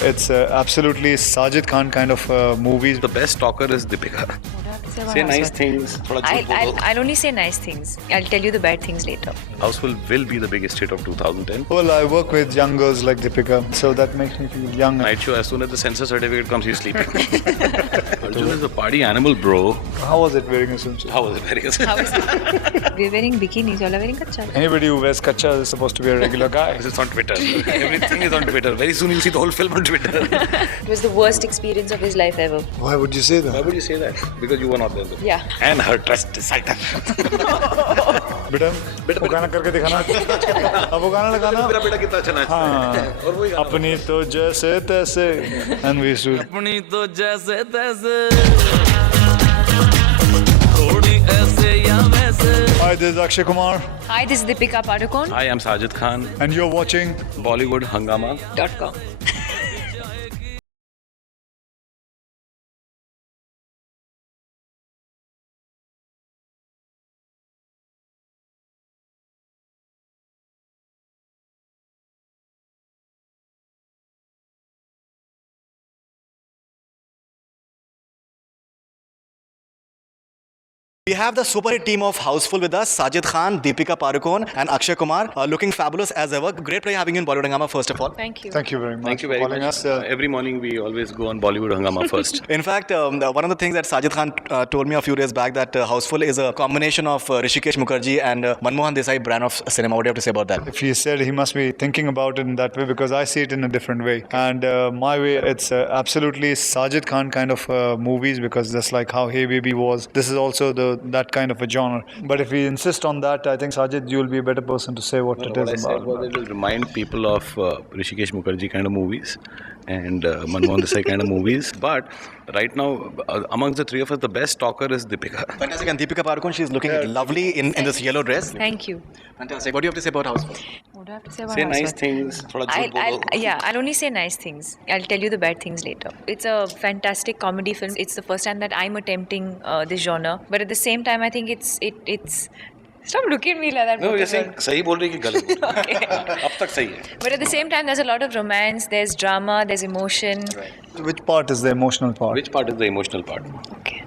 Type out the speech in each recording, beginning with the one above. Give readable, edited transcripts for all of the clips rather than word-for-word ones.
It's absolutely Sajid Khan kind of movies. The best talker is Deepika. Say nice things. थोड़ा झूठ बोलो. I'll only say nice things. I'll tell you the bad things later. Houseful will be the biggest hit of 2010. Well, I work with young girls like Deepika, so that makes me feel young. Night show, as soon as the censor certificate comes, he's sleeping. Arjun is a party animal, bro. How was it wearing a swimsuit? How was it very good? How is it? We're wearing bikinis. Y'all are wearing kacha. Anybody who wears kacha is supposed to be a regular guy. This is on Twitter. Everything is on Twitter. Very soon you'll see the whole film on Twitter. It was the worst experience of his life ever. Why would you say that? Why would you say that? Because you were not there. Yeah. And her trust decider. बेटा वो गाना करके दिखाना अब वो गाना लगाना मेरा बेटा कितना अच्छा नाचता है और वही गाना अपनी तो जैसे तैसे and we used to अपनी तो जैसे तैसे थोड़ी ऐसे या वैसे. Hi, this is Akshay Kumar Hi, this is Deepika Padukone. I am Sajid Khan. and you're watching Bollywood Hangama. .com. We have the super hit team of Houseful with us, Sajid Khan, Deepika Padukone and Akshay Kumar, looking fabulous as ever. Great pleasure having you in Bollywood Hangama first of all. Thank you. Thank you very much Thank you for very calling much. us. Every morning we always go on Bollywood Hangama first. In fact, one of the things that Sajid Khan told me a few days back that Houseful is a combination of Rishikesh Mukherjee and Manmohan Desai brand of cinema. What do you have to say about that? If he said, he must be thinking about it in that way because I see it in a different way. And my way, it's absolutely Sajid Khan kind of movies because just like how Hey Baby was, this is also that kind of a genre. But if we insist on that, I think Sajid, you'll be a better person to say what it What I is said about. was it will remind people of Rishikesh Mukherjee kind of movies and Manmohan Desai kind of movies. But right now, amongst the three of us, the best talker is Deepika. Fantastic. And Deepika Padukone, she's looking lovely in this yellow dress. Thank you. Fantastic. What do you have to say about Houseful? What do I have to say about Say nice Houseful? things. थोड़ा झूठ बोलो. I'll only say nice things. I'll tell you the bad things later. It's a fantastic comedy film. It's the first time that I'm attempting this genre. But at the same time, I think it's. Stop looking at me like that. No, you're both of saying you. सही बोल रही कि गलत बोल रही? अब तक सही है. But at the same time, there's a lot of romance, there's drama, there's emotion. Which part is the emotional part? Which part is the emotional part? Okay.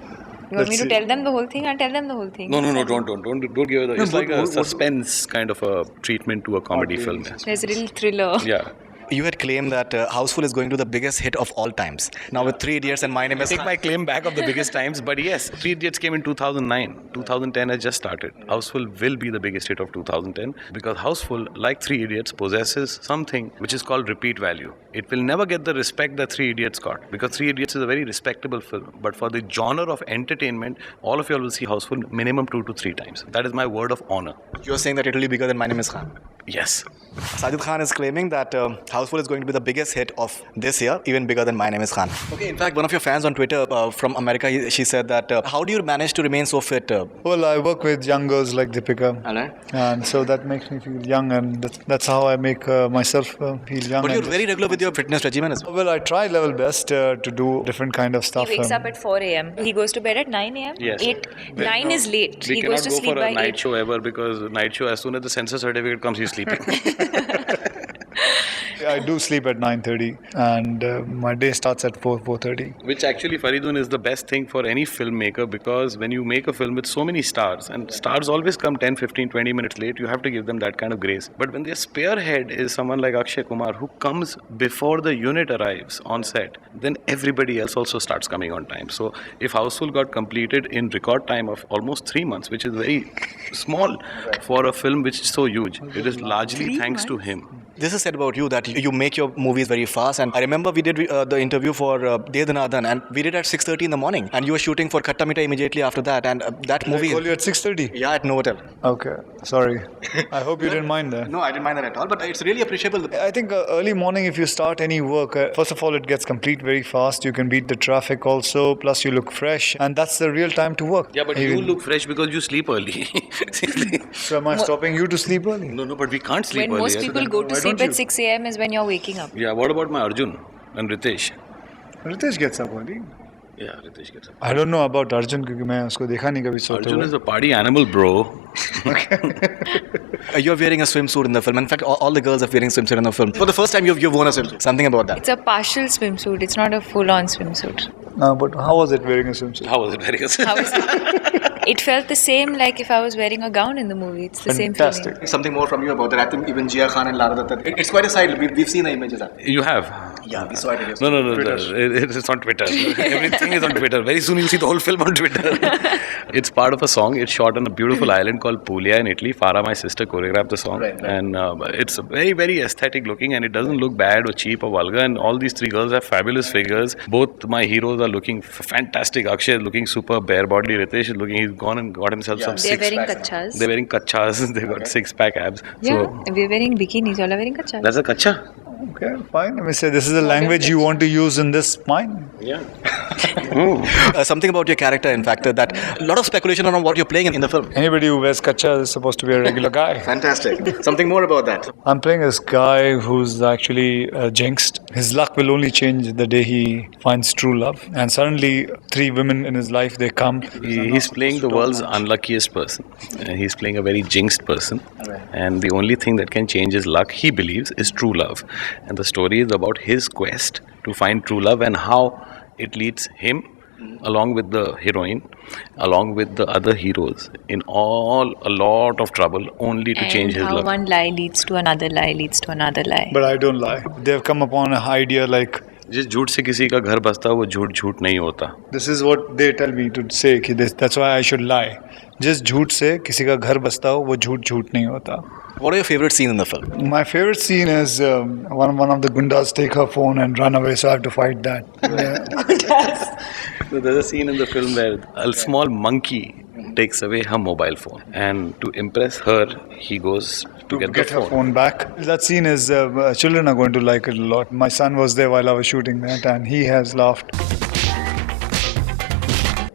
You want me to tell them the whole thing? I'll tell them the whole thing. No, don't give it. It's like a suspense kind of a treatment to a comedy film. There's a little thriller. Yeah. You had claimed that Houseful is going to be the biggest hit of all times. Now with Three Idiots and My Name is Take my claim back of the biggest times, but yes, Three Idiots came in 2009. 2010 has just started. Houseful will be the biggest hit of 2010 because Houseful, like Three Idiots, possesses something which is called repeat value. It will never get the respect that Three Idiots got because Three Idiots is a very respectable film. But for the genre of entertainment, all of you all will see Houseful minimum 2 to 3 times. That is my word of honor. You're saying that it will be bigger than My Name is Khan. Yes. Sajid Khan is claiming that Houseful is going to be the biggest hit of this year, even bigger than My Name is Khan. Okay, in fact, one of your fans on Twitter from America, she said that, how do you manage to remain so fit? Well, I work with young girls like Deepika. Hello? And so that makes me feel young, and that's how I make myself feel young. But you're and very regular with your fitness regimen as well. well, I try level best to do different kind of stuff. He wakes up at 4 a.m. He goes to bed at 9 a.m. Yes. 9 is late. We He cannot goes to go sleep for by a night 8. show ever because night show, as soon as the censor certificate comes, he's sleeping. I do sleep at 9:30, and my day starts at 4:30. Which actually, Faridun, is the best thing for any filmmaker because when you make a film with so many stars, and stars always come 10, 15, 20 minutes late, you have to give them that kind of grace. But when their spearhead is someone like Akshay Kumar who comes before the unit arrives on set, then everybody else also starts coming on time. So if Houseful got completed in record time of almost 3 months, which is very small for a film which is so huge, it is largely thanks to him. This is said about you that you make your movies very fast. And I remember we did the interview for De Dhanadhan, and we did at 6:30 in the morning. And you were shooting for Khatta Meetha immediately after that. And that I movie. call you at 6:30. Yeah, at Novotel. Okay, sorry. I hope you didn't mind that. No, I didn't mind that at all. But it's really appreciable. I think early morning, if you start any work, first of all, it gets complete very fast. You can beat the traffic also. Plus, you look fresh, and that's the real time to work. Yeah, but you look fresh because you sleep early. So am I stopping you to sleep early? No, but we can't sleep When early. most people go to why sleep don't at you? 6 a.m. is when you're waking up. Yeah, what about my Arjun and Ritesh? Ritesh gets up early. Yeah, Ritesh gets up. I don't know about Arjun क्योंकि मैं उसको देखा नहीं कभी सोते Arjun हुए. is a party animal, bro. You're wearing a swimsuit in the film. In fact, all the girls are wearing swimsuit in the film. For the first time, you've worn a swimsuit. Something about that. It's a partial swimsuit. It's not a full-on swimsuit. No, but how was it wearing a swimsuit? How was it very good? How is it? It felt the same like if I was wearing a gown in the movie. It's the same Fantastic. feeling. Something more from you about that. I think even Jia Khan and Lara Datta. It's quite a side. We've seen the images. You have? Yeah, we saw it. No. It's on Twitter. Everything is on Twitter. Very soon you'll see the whole film on Twitter. It's part of a song. It's shot on a beautiful island called Puglia in Italy. Farah, my sister, choreographed the song. Right. And it's very, very aesthetic looking, and it doesn't look bad or cheap or vulgar. And all these three girls have fabulous figures. Both my heroes are looking fantastic. Akshay is looking super bare body. Ritesh is looking, he's gone and got himself some They're wearing six-pack. kachas. They're wearing kachas. They've got six-pack abs. Yeah, So we're wearing bikinis. All are wearing kachas. that's a kacha. Okay, fine. Let me say this is the language you want to use in this mine. Yeah. Something about your character, in fact, that a lot of speculation around what you're playing in the film. Anybody who wears kacha is supposed to be a regular guy. Fantastic. Something more about that. I'm playing this guy who's actually jinxed. His luck will only change the day he finds true love. And suddenly, three women in his life, they come. He's playing the world's unluckiest person. He's playing a very jinxed person. And the only thing that can change his luck, he believes, is true love. And the story is about his quest to find true love and how it leads him, along with the heroine, along with the other heroes, in a lot of trouble, only to change his how luck. one lie leads to another lie leads to another lie. But I don't lie. They've come upon an idea like, जिस झूठ से किसी का घर बसता है वो झूठ झूठ नहीं होता. this is what they tell me to say, कि that's why I should lie. जिस झूठ से किसी का घर बसता हो वो झूठ झूठ नहीं होता. What are your favorite scenes in the film? My favorite scene is one of the gundas take her phone and run away, so I have to fight that. So there's a scene in the film where a small monkey takes away her mobile phone, and to impress her, he goes to get the her phone back. That scene is children are going to like it a lot. My son was there while I was shooting that, and he has laughed.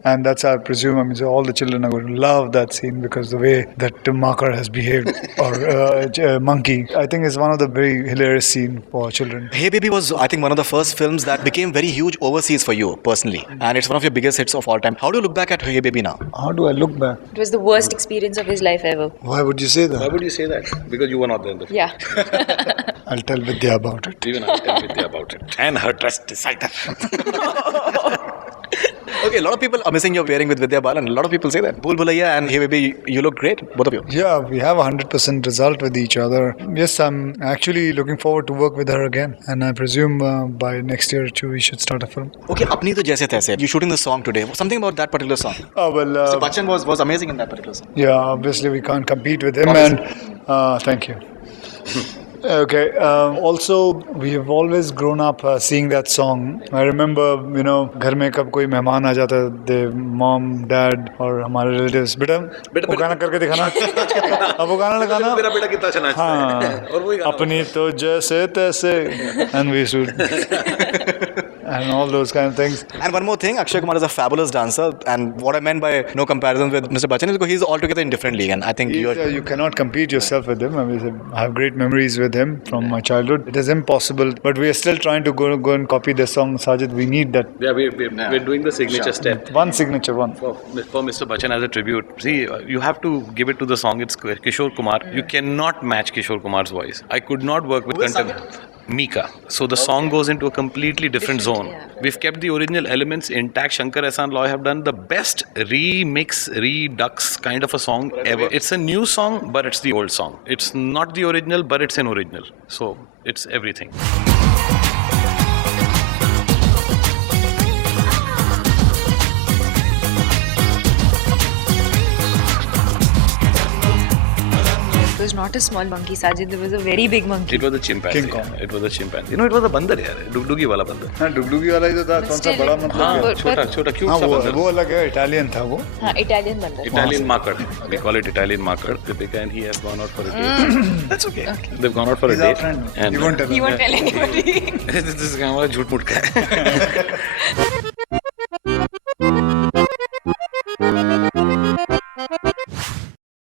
And that's, I presume, so all the children are going to love that scene because the way that marker has behaved, or monkey, I think is one of the very hilarious scene for children. Hey Baby was, I think, one of the first films that became very huge overseas for you personally, and it's one of your biggest hits of all time. How do you look back at Hey Baby now? How do I look back? It was the worst experience of his life ever. Why would you say that? Why would you say that? Because you were not there in the film. Yeah. I'll tell Vidya about it. Even I'll tell Vidya about it. And her trust decider. Okay, a lot of people are missing your pairing with Vidya Balan. A lot of people say that. Bhool Bhulaiya and Hey Baby, you look great, both of you. Yeah, we have 100% result with each other. Yes, I'm actually looking forward to work with her again. And I presume by next year too, we should start a film. Okay, Apni To Jaise Taise. You're shooting the song today. Something about that particular song. Oh, well, Mr. Bachchan was amazing in that particular song. yeah, obviously we can't compete with him. And thank you. Okay. Also, we have always grown up seeing that song. I remember, घर में कब कोई मेहमान आ जाता है, the mom, dad और हमारे relatives, बेटा वो गाना करके दिखाना, अब वो गाना लगाना, मेरा बेटा कितना अच्छा नाचता है. और वही गाना. अपनी तो जैसे तैसे, and we should, and all those kind of things. And one more thing, Akshay Kumar is a fabulous dancer. And what I meant by no comparison with Mr. Bachchan is because he's altogether in different league. And I think You cannot compete yourself with him. I have great memories with him from my childhood. It is impossible, but we are still trying to go and copy the song. Sajid, we need that. Yeah, we're doing the signature step. One signature one. For Mr. Bachchan as a tribute. See, you have to give it to the song. It's Kishore Kumar. You cannot match Kishore Kumar's voice. I could not work with Mika. So the song goes into a completely different zone. Yeah. We've kept the original elements intact. Shankar Ehsaan Loy have done the best remix, redux kind of a song ever. It's a new song, but it's the old song. It's not the original, but it's an original. So it's everything. It was not a small monkey, Sajid. There was a very big monkey. It was a chimpanzee. King Kong. Yeah. It was a chimpanzee. It was a bandar, yaar. Dugdugi wala bandar. हाँ डुगडुगी वाला ही तो था कौन सा बड़ा मतलब छोटा cute हाँ सा bandar. वो अलग है इटालियन था वो Italian bandar. Italian marker. We call it Italian marker. Deepika and he have gone out for a date. That's okay. They've gone out for He's a our date. friend And you won't tell You him won't tell anybody. this is झूठ मूठ का है.